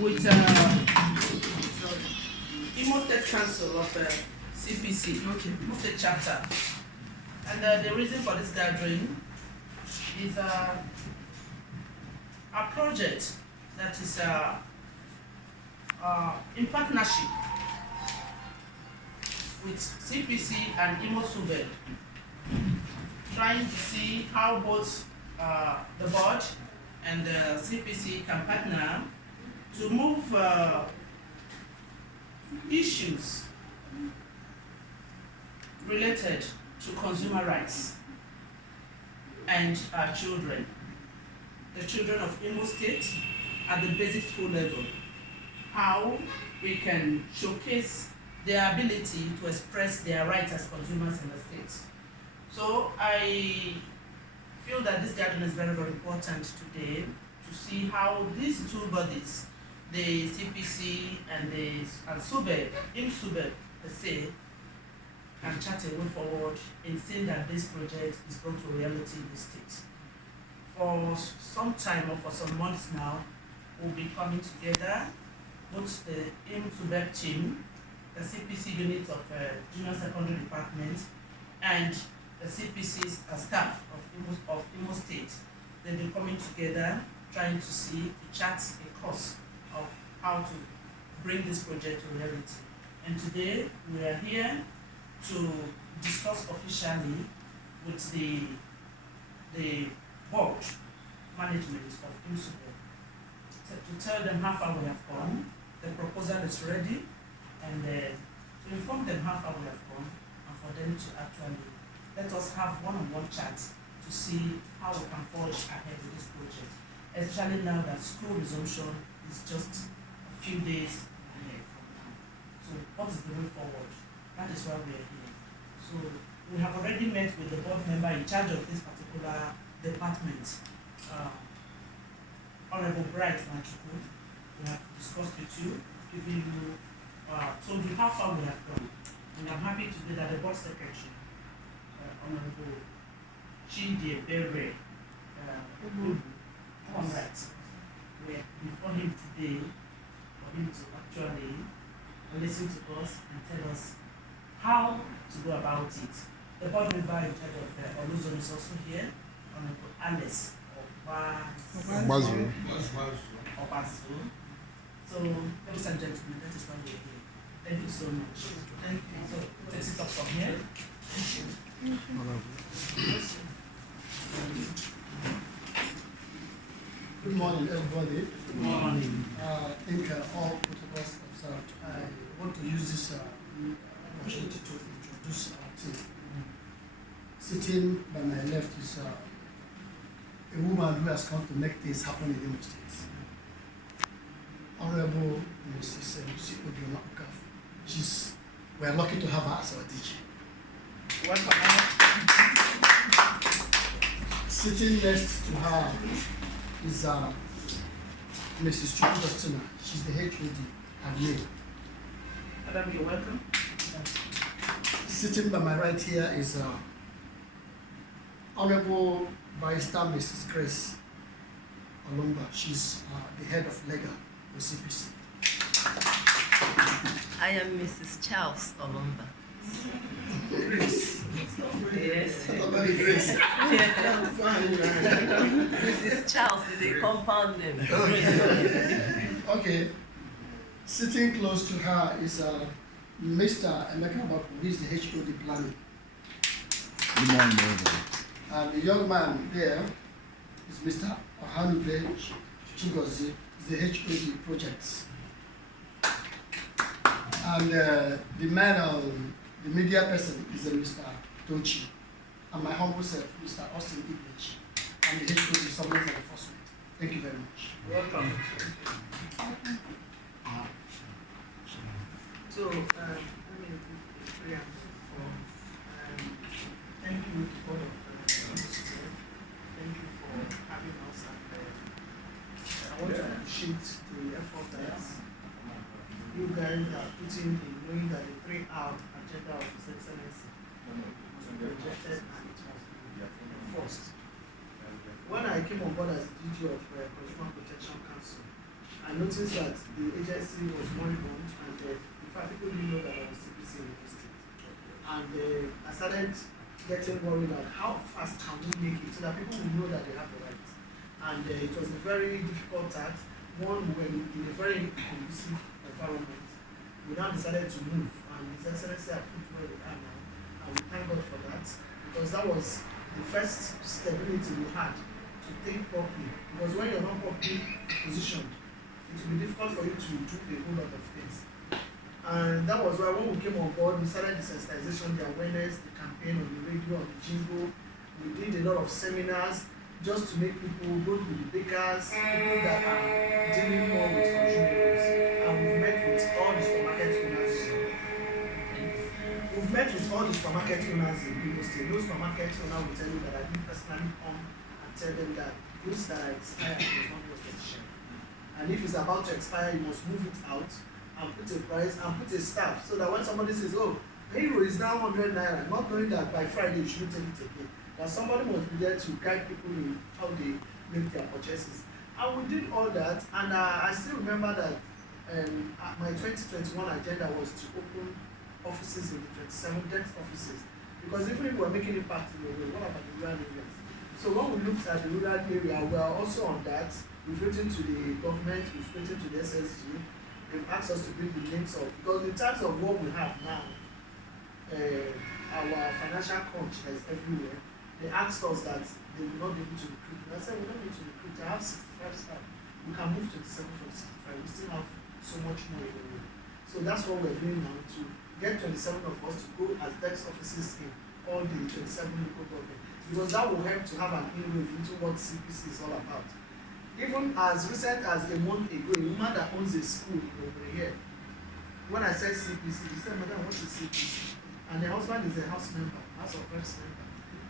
with IMO State Council of CPC, IMO State Chapter. And the reason for this gathering is a project that is in partnership with CPC and IMSUBEB, trying to see how both the board and the CPC can partner to move issues related to consumer rights and our children, the children of IMO State at the basic school level, how we can showcase their ability to express their rights as consumers in the state. So I feel that this gathering is very, very important today to see how these two bodies, the CPC and the IMSUBEB per se, can chart a way forward in seeing that this project is brought to reality in the state. For some time or for some months now, we'll be coming together, both the IMSUBEB team, the CPC unit of Junior Secondary Department, and the CPC staff of IMO State. They'll be coming together, trying to see, to chart a course of how to bring this project to reality. And today, we are here to discuss officially with the board management of IMSUBEB to tell them how far we have gone. The proposal is ready, and to inform them how far we have gone, and for them to actually let us have one-on-one chats to see how we can forge ahead with this project, especially now that school resumption is just a few days ahead from now. So what is the way forward? That is why we are here. So we have already met with the board member in charge of this particular department, Honorable Bright Machuku. We have discussed with you, giving you, told you how far we have gone. And I'm happy to be that the board secretary, Honorable CPC Conrad, we are before him today for him to actually listen to us and tell us how to go about it. The board member in charge of Oluzon is also here, Honorable Alice Obazu. So, ladies and gentlemen, that is why we are here. Thank you so much. Thank you. So, let's sit up from here. Good morning, everybody. Good morning. I think all protocols observed. I want to use this opportunity to introduce our team. Sitting by my left is a woman who has come to make things happen in IMO State. Honorable Mrs. CPC IMO. We are lucky to have her as our DJ. Welcome. Sitting next to her is Mrs. Justina. She's the HOD and me. Madam, you're welcome. Sitting by my right here is Honorable Barrister Mrs. Grace Olumba. She's the head of legal in CPC. I am Mrs. Charles Olumba. Grace. Yes. Grace. Mrs. Charles is a compound name. Okay. Sitting close to her is Mr. Emeka Baku, who is the HOD planning. Good morning, everybody. And the young man there is Mr. Ohanube Chigozi, the HOD projects. And the man, the media person is Mr. Tochi. And my humble self, Mr. Austin Ibrich. And the HOD Surveillance and Enforcement. Thank you very much. Welcome. So, let me do a prayer for thank you for thank you for having us, and I want to appreciate the effort that you guys are putting in, knowing that the 3-hour agenda of His Excellency was projected and it must be enforced. When I came on board as DG of Consumer Protection Council, I noticed that the agency was moribund, and in fact, people didn't know that I was CPC IMO STATE. And I started getting worried about how fast can we make it so that people will know that they have the right. And it was a very difficult task. One, we were in a very conducive environment. We now decided to move, and His Excellency approved where we are now, and we thank God for that, because that was the first stability we had to think properly. Because when you're not properly positioned, it will be difficult for you to do a whole lot of things. And that was why when we came on board, we started the sensitization, the awareness, the campaign on the radio, on the jingle. We did a lot of seminars just to make people, both with the bakers, people that are dealing more with consumables. And we've met with all the supermarket owners. We've met with all the supermarket owners in Imo State. Those supermarket owners will tell you that I didn't personally come and tell them that goods that are expired is not worth the share. And if it's about to expire, you must move it out and put a price and put a staff, so that when somebody says, oh, hero is now 100 naira, not knowing that by Friday you shouldn't take it again, that somebody must be there to guide people in how they make their purchases. And we did all that, and I still remember that my 2021 agenda was to open offices in the 27 desk offices, because even if we're making impact in the rural, what about the rural areas? So when we looked at the rural area, we are also on that. We've written to the government, we've written to the SSG, they've asked us to bring the names up, because in terms of what we have now, our financial crunch is everywhere. They asked us that they will not be able to recruit. And I said, we're not able to recruit. I have 65 staff. We can move 27 from 65. We still have so much more in the room. So that's what we're doing now, to get 27 of us to go as desk offices in all the 27 local governments. Because that will help to have an inroad into what CPC is all about. Even as recent as a month ago, a woman that owns a school over here, when I said CPC, she said, Madam, what is CPC? And her husband is a House member, House of Reps member.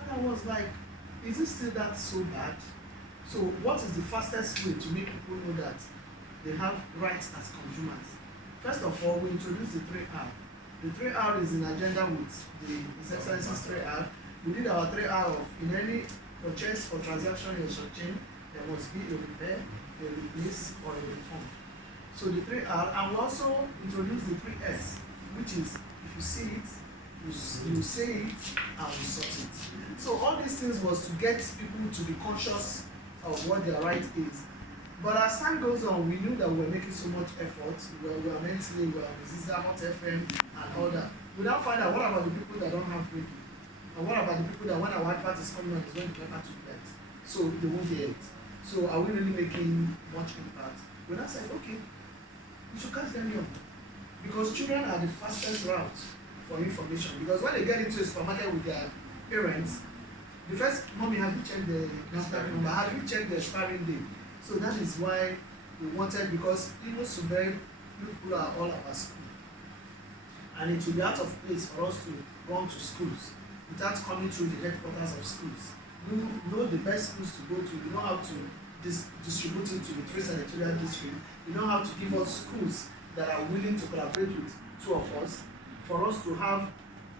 And I was like, is it still that so bad? So what is the fastest way to make people know that they have rights as consumers? First of all, we introduced the 3R. The 3R is in agenda with His Excellency's 3R. We did our 3R of, in any purchase or transaction in your chain, there must be a repair, a replace, or a refund. So the 3R, and we also introduced the 3S, which is, if you see it, you say it, and you sort it. So all these things was to get people to be conscious of what their right is. But as time goes on, we knew that we were making so much effort. We were mentally, we were on the Hot FM and all that. We now find out, what about the people that don't have radio? And what about the people that when our advert is coming on is when the paper to bed? So they won't hear it. So are we really making much impact? We now said, okay, we should catch them young. Because children are the fastest route for information. Because when they get into a supermarket with their parents, the first, mommy, have you checked the number? Have you checked the expiring date? So that is why we wanted, because IMSUBEB people are all our school. And it will be out of place for us to run to schools without coming through the headquarters of schools. You know the best schools to go to, you know how to distribute it to the 3 senatorial districts, you know how to give us schools that are willing to collaborate with 2 of us for us to have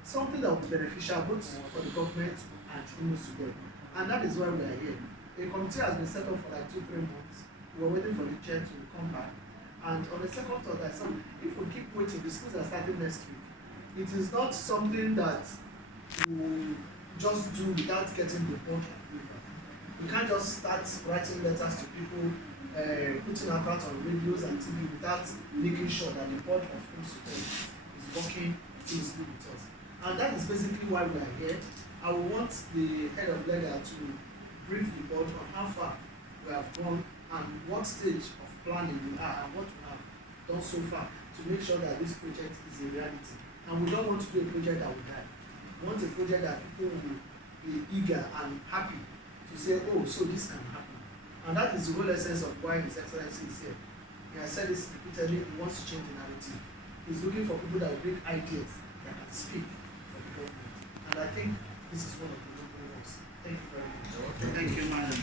something that will be beneficial both for the government and IMSUBEB. And that is why we are here. A committee has been set up for like 2-3 months. We are waiting for the chair to come back. And on the second thought, I said, if we keep waiting, the schools are starting next week. It is not something that we just do without getting the board approval. We can't just start writing letters to people, putting adverts on radios and TV without making sure that the board of IMSUBEB is working closely with us. And that is basically why we are here. I will want the head of legal to brief the board on how far we have gone and what stage of planning we are and what we have done so far to make sure that this project is a reality. And we don't want to do a project that will die. We want a project that people will be eager and happy to say, oh, so this can happen. And that is the whole essence of why His Excellency is here. He has said this repeatedly, he wants to change the narrative. He's looking for people that will bring ideas that can speak for the government. And I think this is one of the number ones. Thank you very much. Thank you, madam.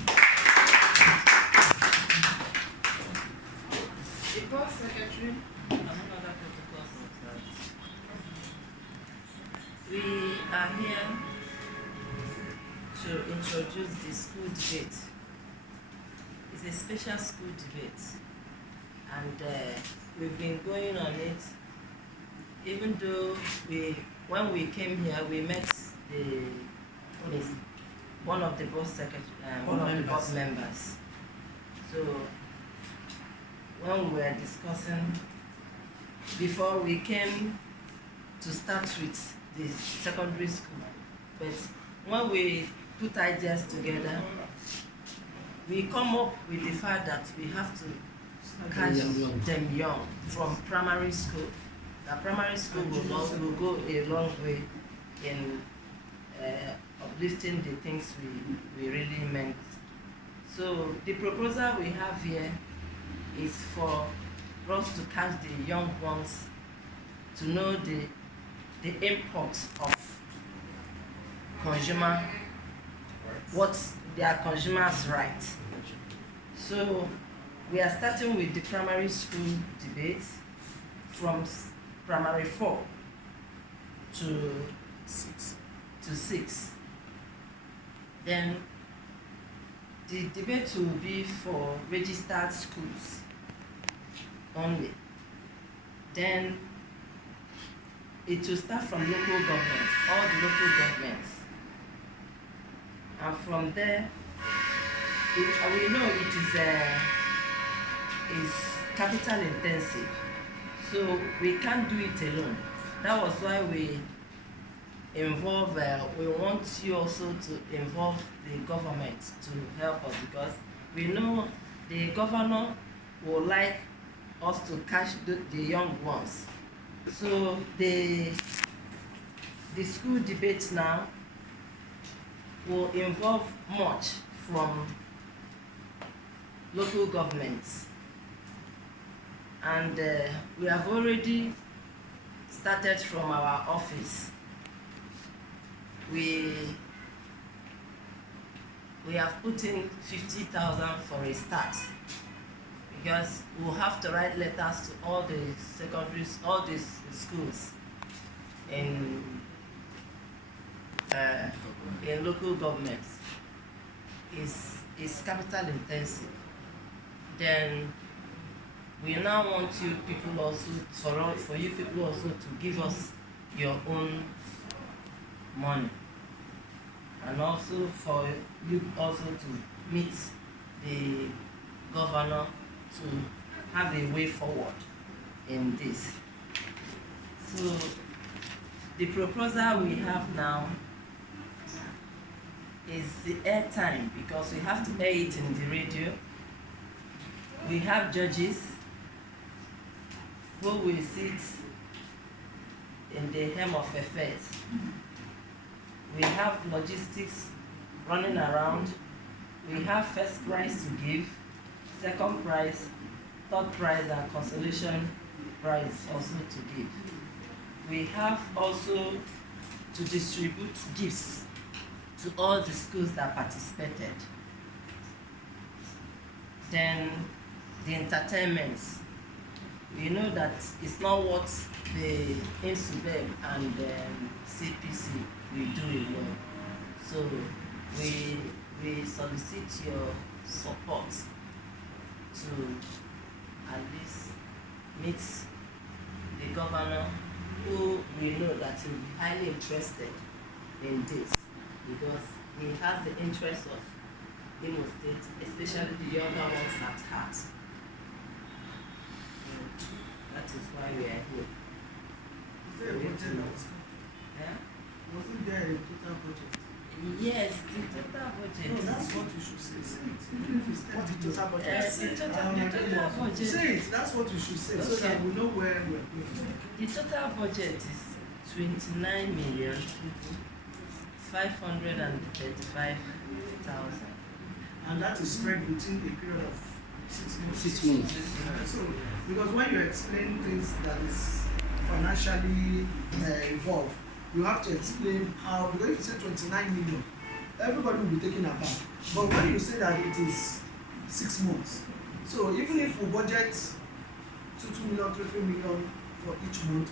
The board secretary, another protocol observed. We are here to introduce the school debate. It's a special school debate. and we've been going on it. Even though when we came here, we met one of the board members. So when we were discussing, before we came to start with the secondary school, but when we put ideas together, we come up with the fact that we have to catch them young from primary school. The primary school will go a long way in uplifting the things we really meant. So the proposal we have here is for us to catch the young ones to know the import of consumer, what their consumers' right. So we are starting with the primary school debate from primary 4 to 6. Then the debate will be for registered schools only. Then it will start from local governments, all the local governments. And from there, we know it is capital intensive, so we can't do it alone. That was why we involve, we want you also to involve the government to help us, because we know the governor would like us to catch the young ones. So the school debate now will involve much from local governments, and we have already started from our office. We have put in 50,000 for a start, because we'll have to write letters to all the secondaries, all the schools in local governments. Is capital intensive. Then we now want you people also, for you people also to give us your own money, and also for you also to meet the governor to have a way forward in this. So the proposal we have now is the airtime, because we have to air it in the radio. We have judges who will sit in the helm of affairs. We have logistics running around. We have first prize to give, second prize, third prize, and consolation prize also to give. We have also to distribute gifts to all the schools that participated. Then the entertainments. We know that it's not what the IMSUBEB and CPC will do alone. So we solicit your support to at least meet the governor, who we know that will be highly interested in this, because he has the interest of IMO State, especially the younger ones at heart. That is why we are here. Is there a budget that was Yeah? Wasn't there a total budget? Yes, the total budget. No, that's what you should say. Say it. Even if it's what the total budget. Yes, the total budget. Say it. That's what you should say, so that we know where we're going. The total budget is 29,535,000. And that is spread within a period of 6 months. 6 months. So, because when you explain things that is financially involved, you have to explain how, because if you say 29 million, everybody will be taken aback. But when you say that it is 6 months, so even if we budget 2 million, 3 million for each month,